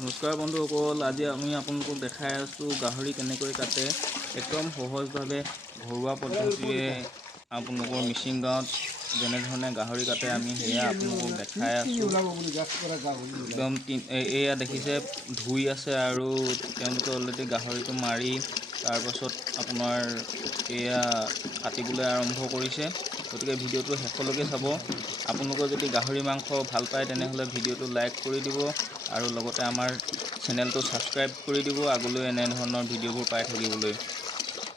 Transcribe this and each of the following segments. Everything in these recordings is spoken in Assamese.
নমস্কাৰ বন্ধুসকল, আজি আমি আপোনালোকক দেখাই আছোঁ গাহৰি কেনেকৈ কাটে। একদম সহজভাৱে ঘৰুৱা পদ্ধতিৰে আপোনালোকৰ মিচিং গাঁৱত যেনেধৰণে গাহৰি কাটে আমি সেয়া আপোনালোকক দেখাই আছোঁ। একদম এয়া দেখিছে ধুই আছে আৰু তেওঁলোকে অলৰেডি গাহৰিটো মাৰি তাৰপাছত আপোনাৰ এয়া কাটিবলৈ আৰম্ভ কৰিছে। গতিকে ভিডিঅ'টো শেষলৈকে চাব। আপোনালোকে যদি গাহৰি মাংস ভাল পায় তেনেহ'লে ভিডিঅ'টো লাইক কৰি দিব আৰু লগতে আমাৰ চেনেলটো ছাবস্ক্ৰাইব কৰি দিব আগলৈ এনেধৰণৰ ভিডিঅ'বোৰ পাই থাকিবলৈ।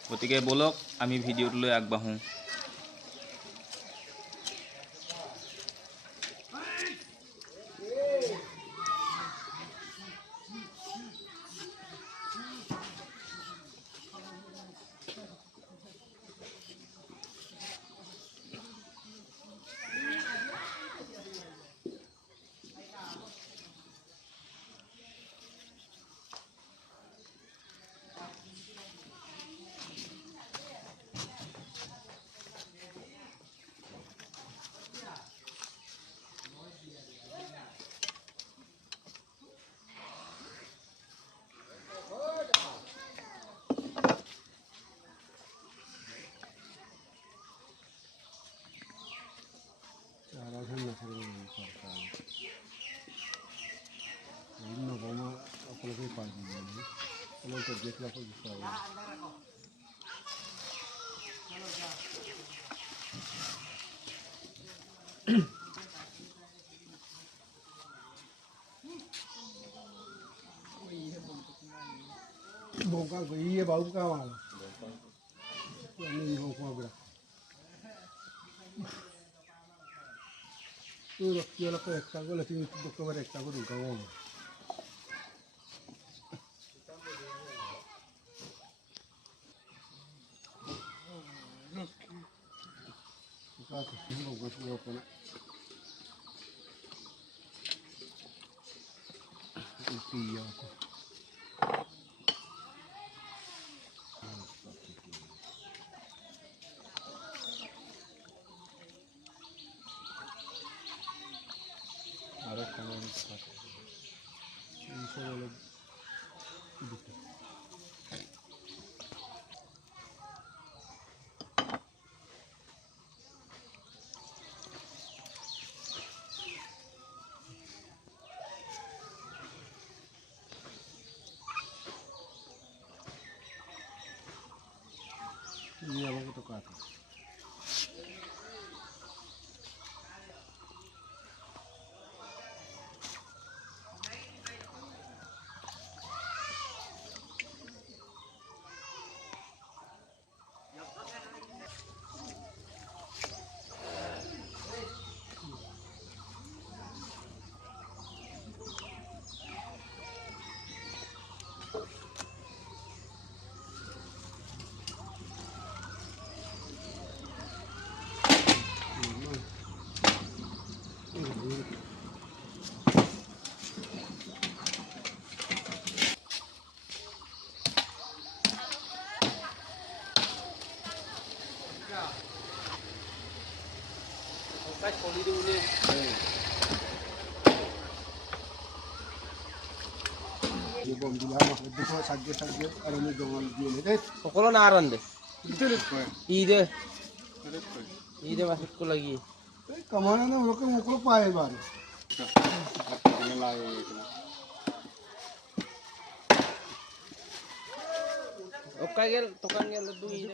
গতিকে বলক আমি ভিডিঅ'টোলৈ আগবাঢ়োঁ। Bongkar iya bau kawan. Ini bongkar berapa? Tuh dia lakukan ekstrak gula sih dokter berekstrak gula kawan. Kita sih bongkar semua pun. Iya. Ada kamera dekat. Ini saya boleh buka. Ini apa kita kata? Bom di lama, itu sakit ada nih jangan dia deh. Pokoknya naran deh. Itu deh kok. Ide masukku lagi. Kemana nih mereka mau keluar ya baru. Oke, tukang yang lebih